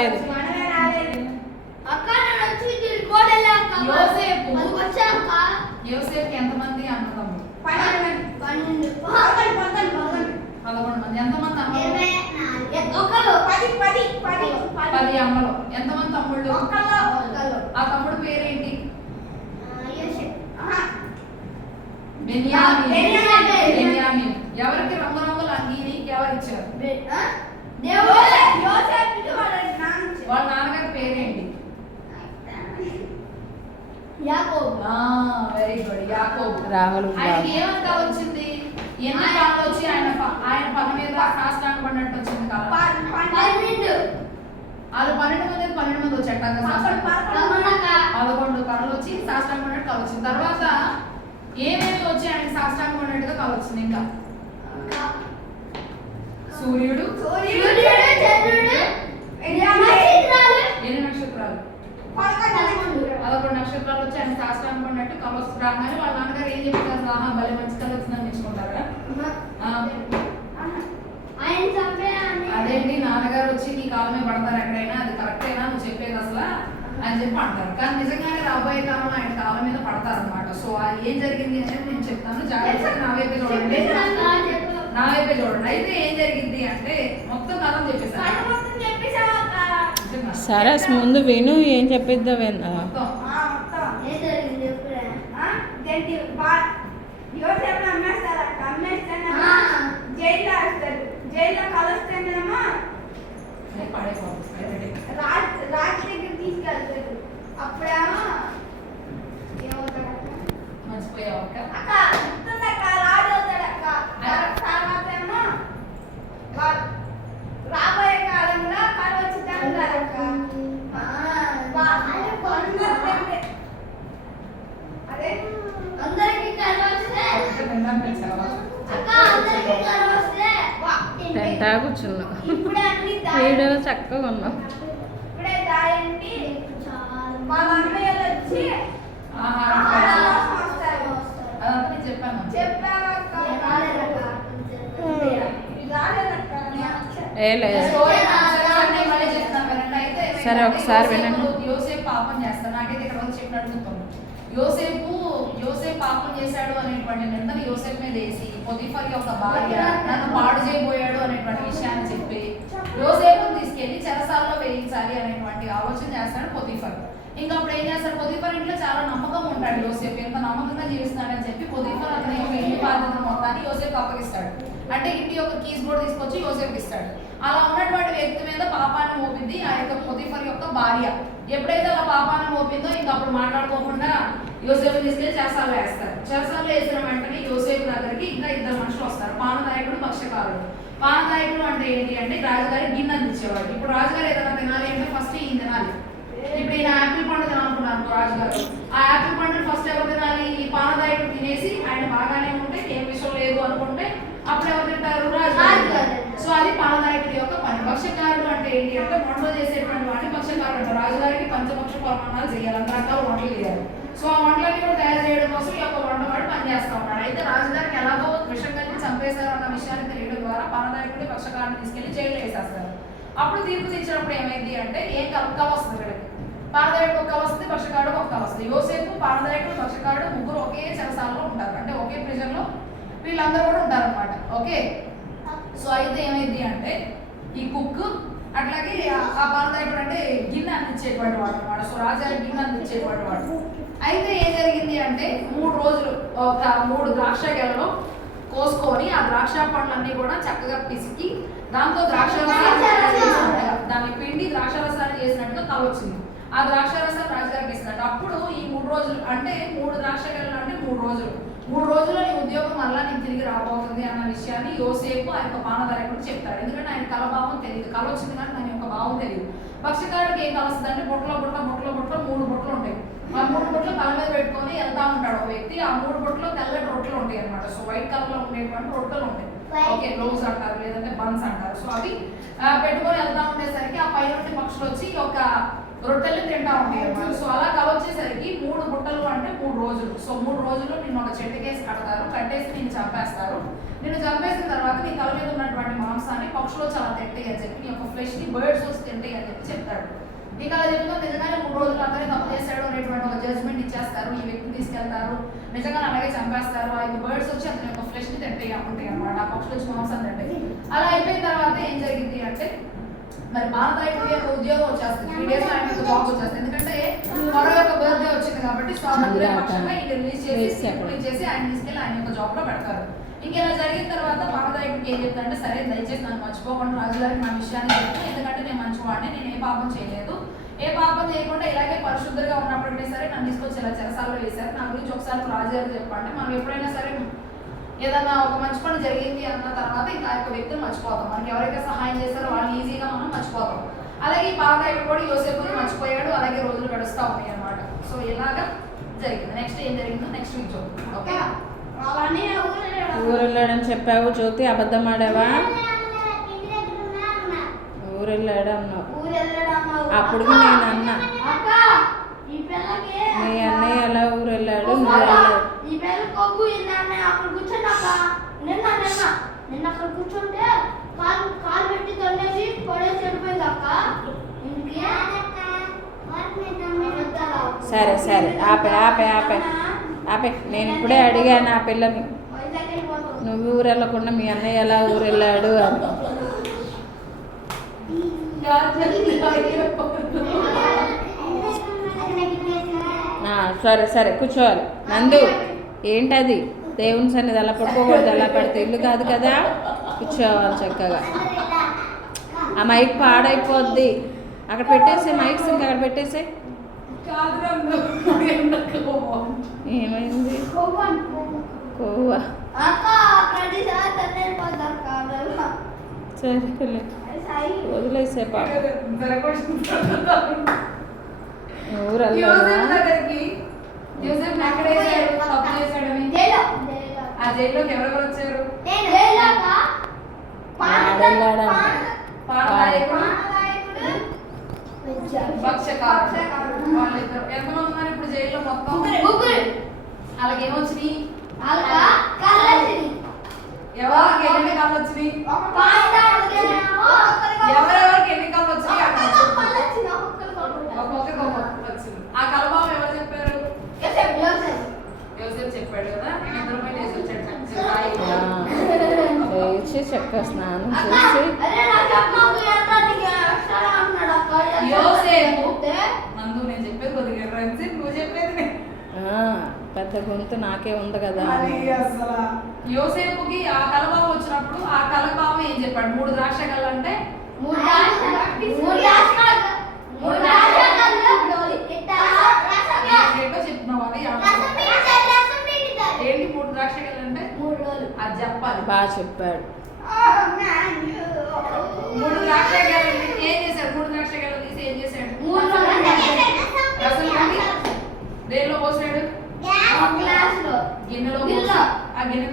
రాలేదు. యోసేపు ఎంతమంది అన్నదమ్ములు? 11 మంది. ఎంతమంది అమ్మలు? 10 అమ్మలు. ఎంతమంది తమ్ముళ్ళు? ఆ తమ్ముడు పేరేంటి? బెన్యామీన్. ఎవరికి రంగురంగుల అంగీని ఎవరు ఇచ్చారు? వాళ్ళ నాన్నగారి పేరేంటి? వెరీ గుడ్, యాకోబు. రాహుల్ ఆయనకి ఏమంతా వచ్చింది? ఎన్ని కాళ్ళు వచ్చి ఆయన పని మీద శాస్త్రాంగ పడినట్టు వచ్చింది కాలం? 12 మంది వచ్చాట. 11 కళలు వచ్చి శాస్త్రాంగ పడినట్టు కాలు వచ్చింది. తర్వాత ఏమేమి వచ్చి ఆయనకి శాస్త్రాంగ పడినట్టుగా కాలు వచ్చింది? ఇంకా సూర్యుడు, ఎన్ని నక్షత్రాలు? 11 నక్షత్రాలు వచ్చి ఆయన శాస్త్రాంగ పడినట్టు కాలు వస్తుంది. రాగానే వాళ్ళ నాన్నగారు ఏం చెప్తారు? ఆహా భలే మంచి కళ వచ్చిందని మెచ్చుకుంటారా? అదేంటి నాన్నగారు వచ్చి నీ కాలమే పడతారు ఎక్కడైనా, అది కరెక్టేనా నువ్వు చెప్పేది అసలు అని చెప్పి అంటారు. కానీ నిజంగానే రాబోయే కాలంలో ఆయన కాలం మీద పడతారు అనమాట. సో అది ఏం జరిగింది అనేది నేను చెప్తాను, జాగ్రత్తగా నా వైపే చూడండి. అయితే ఏం జరిగింది అంటే మొత్తం కాలం చెప్పేసాను. సరే ముందు విను, ఏం చెప్పిద్దాం. జైల్లో కలుస్తానేమో రాజు దగ్గర తీసుకెళ్తాడు. అప్పుడేమో మర్చిపోయావు అక్క గుర్తుందక్క, రాజు అవుతాడు అక్క. తర్వాత ఏమో రాబోయే కాలంలో కరువు వచ్చి అక్క. అదే అందరికి కరువు వస్తే టెంటా కూర్చున్నా, వీడియోలో చక్కగా ఉన్నాం. ఇప్పుడే దాయండి వాళ్ళ అన్నయ్యలు వచ్చి చెప్పాను. సరే ఒకసారి వినండి. యోసేపు పాపం చేస్తాను, నాకైతే ఇక్కడ వచ్చి చెప్పినట్టు గుర్తుంది. యోసేపు పాపం చేశాడు అనేటువంటి నిందన యోసేపు మీద వేసి పొతిఫర్ యొక్క భార్య నన్ను పాడు చేయబోయాడు అనేటువంటి విషయాన్ని చెప్పి యోసేపుని తీసుకెళ్లి చెరసాలలో వేయించాలి అనేటువంటి ఆలోచన చేస్తాడు పొతిఫర్. ఇంకా అప్పుడు ఏం చేస్తాడు? పొతిఫర్ ఇంట్లో చాలా నమ్మకం ఉంటాడు. యోసేపు ఎంత నమ్మకంగా జీవిస్తాడని చెప్పి పొతిఫర్ అతని యొక్క ఇంటి బాధ్యత మొత్తాన్ని యోసేపు అప్పగిస్తాడు. అంటే ఇంటి యొక్క కీస్ కూడా తీసుకొచ్చి యోసేపు ఇస్తాడు. అలా ఉన్నటువంటి వ్యక్తి మీద పాపాన్ని మోపింది ఆ యొక్క పొతిఫర్ యొక్క భార్య. ఎప్పుడైతే అలా పాపాన్ని మోపిందో ఇంకా అప్పుడు మాట్లాడుకోకుండా యోసేపు తీసుకెళ్లి చెరసాలలో వేస్తారు. చెరసాలలో వేసిన వెంటనే యోసేపు దగ్గరికి ఇంకా 2 మనుషులు వస్తారు, పానదాయకుడు, పక్షకారుడు. పానదాయకుడు అంటే ఏంటి అంటే రాజుగారి గిన్నె అందించేవాడు. ఇప్పుడు రాజుగారు ఏదైనా తినాలి అంటే ఫస్ట్ ఈయన తినాలి. ఇప్పుడు ఈయన యాపిల్ పండు తినాలనుకున్నాను రాజుగారు, ఆ యాపిల్ పండుని ఫస్ట్ ఎవరు తినాలి? ఈ పానదాయకుడు తినేసి ఆయన బాగానే ఉంటే ఏం విషయం లేదు అనుకుంటే అప్పుడు ఎవరు తింటారు? రాజుగారు. సో అది పానదాయకుడి యొక్క పని. పక్షకారుడు అంటే ఏంటి అంటే వంటలు చేసేటువంటి వాడిని పక్షకారుడు అంటారు. రాజుగారికి పంచపక్ష పరమాణాలు చేయాలి, 2 రకాల వంటలు చేయాలి. సో ఆ వంటలన్నీ కూడా తయారు చేయడం కోసం ఈ యొక్క వంటవాడు పనిచేస్తా ఉన్నాడు. అయితే రాజుగారికి ఎలాగో విషం కలిపి చంపేశారు అన్న విషయాన్ని తెలియడం ద్వారా పానదాయకుడి పక్షకారుని తీసుకెళ్లి జైలు వేసేస్తారు. అప్పుడు తీర్పు తెచ్చినప్పుడు ఏమైంది అంటే ఏం కవ వస్తుంది వీళ్ళకి. పానదాయకుడు ఒక వస్తుంది, పక్షకారుడు ఒక వస్తుంది. యోసేపు, పానదాయకుడు, పక్షకారుడు ముగ్గురు ఒకే చెరసాలలో ఉంటారు, అంటే ఒకే ప్రిజన్ లో వీళ్ళందరూ కూడా ఉంటారు అనమాట. ఓకే, సో అయితే ఏమైంది అంటే ఈ కుక్ అట్లాగే ఆ పానదాయకుడు అంటే గిన్నె అందించేటువంటి వాడు అనమాట. సో రాజాకి గిన్నె అందించేటువంటి వాడు. అయితే ఏం జరిగింది అంటే 3 రోజులు ఒక 3 ద్రాక్ష గెలలో కోసుకొని ఆ ద్రాక్ష పండ్లన్నీ కూడా చక్కగా పిసికి దాంతో ద్రాక్ష దాన్ని పిండి ద్రాక్ష రసాన్ని చేసినట్టుగా కల వచ్చింది. ఆ ద్రాక్ష రసం రాజుగారికి ఇస్తున్నట్టు. అప్పుడు ఈ 3 రోజులు అంటే 3 ద్రాక్ష గెలలు అంటే 3 రోజులు. 3 రోజుల్లో నీ ఉద్యోగం మళ్ళా నీకు తిరిగి రాబోతుంది అన్న విషయాన్ని యోసేపు ఆ యొక్క పానదాయకుడు చెప్తాడు. ఎందుకంటే ఆయన కలభావం తెలియదు, కల వచ్చింది కానీ దాని యొక్క భావం తెలియదు. పక్షకారుడికి ఏం కలుస్తుంది అంటే బుట్టలో 3 బుట్టలు ఉంటాయి. ఆ 3 బుట్టలు తల మీద పెట్టుకొని వెళ్తా ఉంటాడు ఒక వ్యక్తి. ఆ 3 బుట్టలో తెల్లటి రొట్టెలు ఉంటాయి అనమాట. సో వైట్ కలర్ లో ఉండేటువంటి రొట్టెలు ఉంటాయి. ఓకే, గ్లోవ్స్ అంటారు లేదంటే బన్స్ అంటారు. సో అవి పెట్టుకొని వెళ్తా ఉండేసరికి ఆ పై నుండి పక్షులు వచ్చి ఒక రొట్టెలు తింటా ఉంటాయి అన్నమాట. సో అలా కలొచ్చేసరికి 3 బుట్టలు అంటే 3 రోజులు. సో 3 రోజులు నిన్ను ఒక చెట్టుకేసి కడతారు, కట్టేసి నిన్ను చంపేస్తారు. నిన్ను చంపేసిన తర్వాత నీ తల మీద ఉన్నటువంటి మాంసాన్ని పక్షులు పక్షులు వచ్చి అలా తింటాయి అని చెప్పి నీ యొక్క ఫ్లెష్ ని బర్డ్స్ వచ్చి తింటాయి అని చెప్పి చెప్తాడు. నీకు అలా చెప్తే నిజంగానే 3 రోజులు అతనే తప్పు చేశాడు అనేటువంటి ఒక జడ్జ్మెంట్ ఇచ్చేస్తారు. ఈ వ్యక్తిని తీసుకెళ్తారు, నిజంగా అలాగే చంపేస్తారు. ఆ బర్డ్స్ వచ్చి అతని యొక్క ఫ్లెష్ ని తింటాయి ఉంటాయి అనమాట. ఆ పక్షులు వచ్చి మాంసం తింటాయి. అలా అయిపోయిన తర్వాత ఏం జరిగింది అంటే మరి భారతాయుడికి ఒక ఉద్యోగం వచ్చేస్తుంది. 3 days లో ఆయన ఒక జాబ్ వచ్చేస్తుంది. ఎందుకంటే మరో యొక్క బర్త్డే వచ్చింది కాబట్టి సో బర్త్డే పక్షంగా ఇది రిలీజ్ చేసి ఆయన తీసుకెళ్ళి ఆయన యొక్క జాబ్ లో పెడతారు. ఇంకెలా జరిగిన తర్వాత భారతాయుడికి ఏం చెప్తారంటే సరే దయచేసి నన్ను మర్చిపోకుండా రాజుగారికి నా విషయాన్ని చెప్తాను, ఎందుకంటే నేను మంచివాడిని, నేను ఏ పాపం చేయలేదు, ఏ పాపం చేయకుండా ఇలాగే పరిశుద్ధంగా ఉన్నప్పటికీ సరే నన్ను తీసుకొచ్చి ఇలా చెరసాలలో వేశారు. నా గురించి ఒకసారి రాజుగారికి చెప్పండి. మనం ఎప్పుడైనా సరే ఏదైనా ఒక మంచి పని జరిగింది అన్న తర్వాత ఇంకా ఆ యొక్క వ్యక్తిని మర్చిపోతాం. మనకి ఎవరైతే సహాయం చేస్తారో వాళ్ళని ఈజీగా మనం మర్చిపోతాం. అలాగే ఈ భారతాయుడు కూడా యోసేపుని మర్చిపోయాడు. అలాగే రోజులు గడుస్తూ ఉన్నాయి అన్నమాట. సో ఇలాగా జరిగింది. నెక్స్ట్ ఏం జరిగిందో నెక్స్ట్ వీక్ చూద్దాం. ఓకే, ఊరు వెళ్ళాడని చెప్పావు జ్యోతి, అబద్ధం ఆడావా? ఊరు వెళ్ళాడు అన్నావు. అప్పుడు నేను అన్నా మీ అన్నయ్య ఎలా ఊరు వెళ్ళాడు, నువ్వు వెళ్ళాడు. నిన్న అక్కడ కూర్చుంటే కాలు పెట్టి తొలేసి పడేసి వెళ్ళిపోయింది అక్క. సరే సరే ఆపే ఆపే ఆపే ఆపే. నేను ఇప్పుడే అడిగాను ఆ పిల్లని, నువ్వు ఊరు వెళ్ళకుండా మీ అన్నయ్య ఎలా ఊరు వెళ్ళాడు అని. సరే సరే కూర్చోవాలి. నందు ఏంటది దేవుని సన్నిధి అలా పడుకోకూడదు, అలా పడితే ఇల్లు కాదు కదా, కూర్చోవాలి చక్కగా. ఆ మైక్ పాడైపోద్ది, అక్కడ పెట్టేసే మైక్స్ ఇంకా అక్కడ పెట్టేసే. ఏమైంది? కొవ్వా సరే వదిలేసే పాప. ఊరు ఆ జైల్లోకి ఎవరెవరు వచ్చారు? వాళ్ళిద్దరు ఎంతమంది ఉన్నారు ఇప్పుడు జైల్లో? మొత్తం వాళ్ళకి ఏమొచ్చినాయి? ఎవరికి ఎన్ని కళ్ళు వచ్చినాయి? ఎవరెవరికి ఎన్ని కళ్ళు వచ్చినాయి? ఒక్కొక్కరికి ఒక్కొక్కటి వచ్చింది. ఆ కలభావం ఎవరు చెప్పారు? యోసేపు చెప్పాడు కదా. నిద్రపోయి లేచి వచ్చాడు లేచి చక్క స్నానం చేసి. యోసేపు నందు నేను చెప్పేది కొద్దిగా నువ్వు చెప్పేది పెద్ద గొంతు నాకే ఉంది కదా. యోసేపుకి ఆ కలభావం వచ్చినప్పుడు ఆ కలభావం ఏం చెప్పాడు? 3 ద్రాక్ష కళ్ళు అంటే చెప్తున్నావు అది ఏంటి? 3 ద్రాక్ష కళ్ళు అంటే అది చెప్పాలి. బాగా చెప్పాడు. 3 ద్రాక్ష కళ్ళు ఏం చేశాడు? 3 ద్రాక్ష కళ్ళు తీసి ఏం చేశాడు? రసం పిండి దేనిలో పోసాడు? గిన్నెలో పోసి ఆ గిన్నె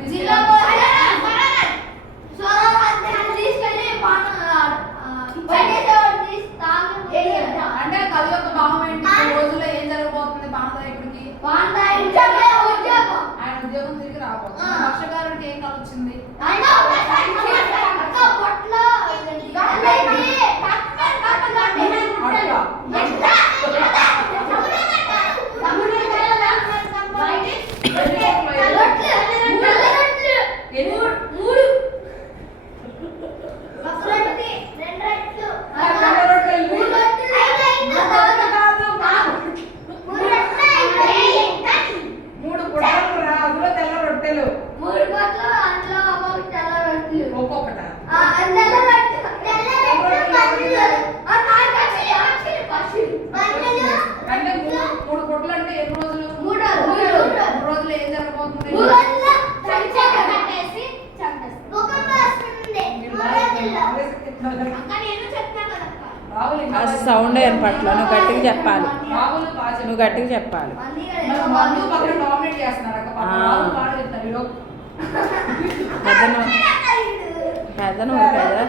అంటే కలి యొక్క భావం ఏంటి? ఈ రోజుల్లో ఏం జరగబోతుంది? పానదాయకుడికి ఆయన ఉద్యోగం తిరిగి రాబోతుంది. వర్షకారుడికి ఏం కలు వచ్చింది? సౌండ్ ఏర్పట్ల నువ్వు గట్టిగా చెప్పాలి. నువ్వు గట్టిగా చెప్పాలి. పెద్ద నువ్వు కదా.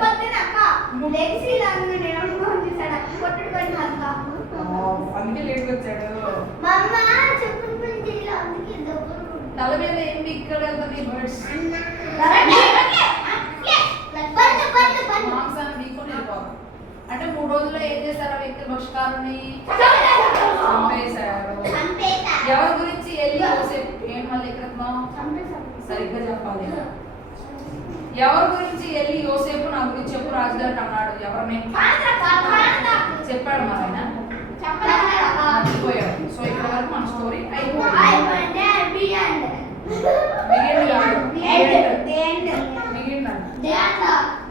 తల మీద ఏం ఇక్కడ మాంసం రాజుగారిని చంపేశారు. ఎవరి గురించి వెళ్ళి యోసేపు ఏం మళ్ళీ కృతం సరిగ్గా చెప్పాలి. ఎవరి గురించి వెళ్ళి యోసేపు నా గురించి చెప్పు రాజుగారికి అన్నాడు. ఎవరిని చెప్పు.